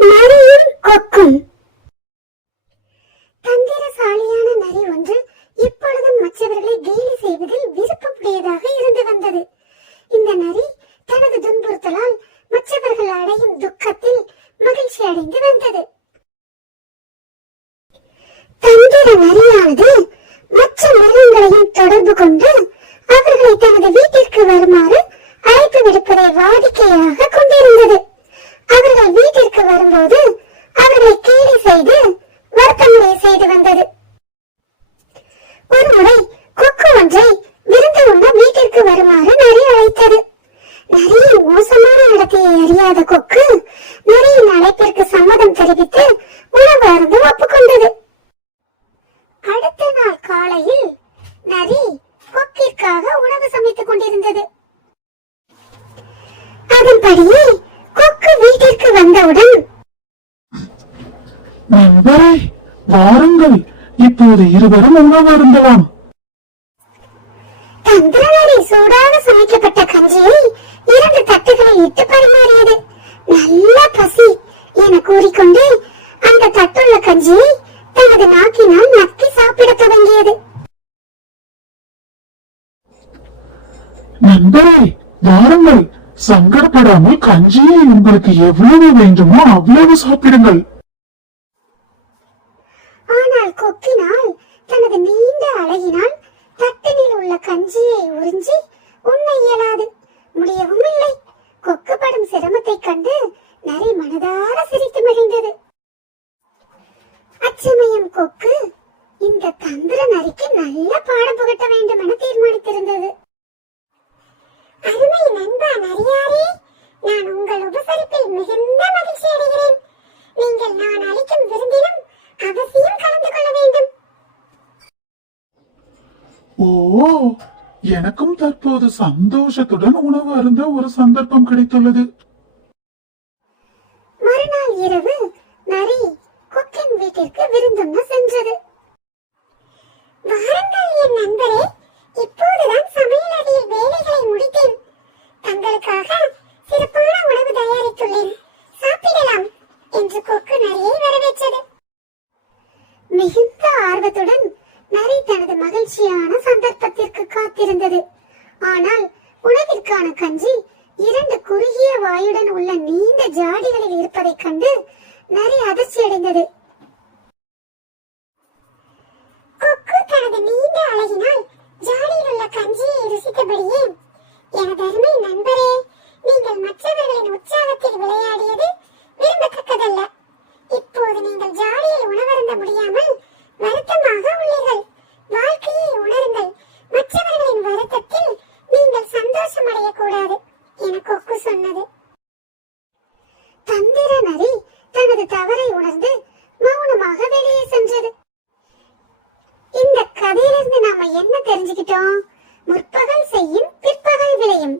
நரியும் கொக்கும். தந்திரசாலியான நரி ஒன்று எப்பொழுதும் மற்றவர்களை கேலி செய்வதில் விருப்பமுடையதாக இருந்து வந்தது. இந்த நரி தனது துன்புறுத்தலால் மற்றவர்கள் அடையும் துக்கத்தில் மகிழ்ச்சி அடைந்து வந்தது. தந்திர நரியானது மற்ற மிருகங்களையும் தொடர்பு கொண்டு அவர்களை தனது வீட்டிற்கு வருமாறு அழைப்பு விடுப்பதை வாடிக்கையாக கொண்டிருந்தது. அவர்கள் வீட்டிற்கு வரும்போது அவர்களை கேலி செய்து வருத்தமுறை செய்து வந்தது. ஒருமுறை கொக்கு ஒன்றை விருந்து உண்ண வீட்டிற்கு வருமாறு நரி அழைத்தது. நரியின் மோசமான நடத்தையை அறியாத கொக்கு நரியின் அழைப்பிற்கு சம்மதம் தெரிவித்து உணவு அருந்த ஒப்புக்கொண்டது. அடுத்த நாள் காலையில் நரி கொக்கிற்காக உணவு சமைத்துக் கொண்டிருந்தது. அதன்படியே கொக்கு வீட்டிற்கு வந்தவுடன், நண்பரே வாருங்கள், இப்போது இருவரும் உணவு அருந்தலாம். தந்திரநரி சூடாக சமைக்கப்பட்ட கஞ்சியை 2 தட்டுகளில் இட்டு பரிமாறியது. நல்ல பசி என கூறிக்கொண்டு அந்த தட்டுள்ள கஞ்சியை தனது நாக்கினால் நக்கி சாப்பிட தொடங்கியது. நண்பரே வாருங்கள், சங்கடப்படாமல் கஞ்சியை உங்களுக்கு எவ்வளவு வேண்டுமோ அவ்வளவு சாப்பிடுங்கள். ஆனால் கொக்கினால் தனது நீண்ட அழகினால் தட்டினில் உள்ள கஞ்சியை உறிஞ்சி உண்ண இயலாது, முடியவும் இல்லை. கொக்கு படும் சிரமத்தை கண்டு நரி மனதார சிரித்து மகிழ்ந்தது. அச்சமயம் கொக்கு இந்த தந்திர நரிக்கு நல்ல பாடம் புகட்ட வேண்டும் என தீர்மானித்திருந்தது. அருமை நண்பா நரியாரே, நான் உங்கள் உபசரிப்பில் மிகுந்த மகிழ்ச்சி அடைகிறேன். நீங்கள் நான் அளிக்கும் விருந்திலும் அவசியம் கலந்து கொள்ள வேண்டும். ஓ, எனக்கும் தற்போது சந்தோஷத்துடன் உணவு அருந்த ஒரு சந்தர்ப்பம் கிடைத்துள்ளது. மறுநாள் இரவு நரி கொக்கின் வீட்டிற்கு விருந்துண்ண சென்றது. வாருங்கள் என் நண்பரே, இப்போதுதான் சமையல் அறையில் வேலைகளை முடித்தேன். தங்களுக்காக சிறப்பான உணவு தயாரித்துள்ளேன், சாப்பிடலாம் என்று கொக்கு நரியை வரவேற்றது. மிகுந்த ஆர்வத்துடன் நரி தனது மகிழ்ச்சியான சந்தர்ப்பத்திற்கு காத்திருந்தது. ஆனால் உணவிற்கான கஞ்சி 2 குறுகிய வாயுடன் உள்ள நீண்ட ஜாடிகளில் இருப்பதைக் கண்டு நரி அதிர்ச்சி அடைந்தது. கொக்கு தனது நீண்ட அழகினால் ஜாடியில் உள்ள கஞ்சியை ருசித்தபடியே, எனது அருமை நண்பரே, நீங்கள் மற்றவர்களின் உற்சாகத்தில் விளையாடியது விரும்பத்தக்கதல்ல. இப்போது நீங்கள் ஜாடியில் உணவருந்த முடியாமல் வருத்தமாக உள்ளீர்கள். வாழ்க்கையை உணருங்கள். மற்றவர்களின் வருத்தத்தில் நீங்கள் சந்தோஷம் அடையக்கூடாது என கொக்கு சொன்னது. தந்திர நரி தனது தவறை உணர்ந்து மௌனமாக வெளியே சென்றது. இந்த கதையிலிருந்து நாம என்ன தெரிஞ்சுக்கிட்டோம்? முற்பகல் செய்யும் பிற்பகல் விளையும்.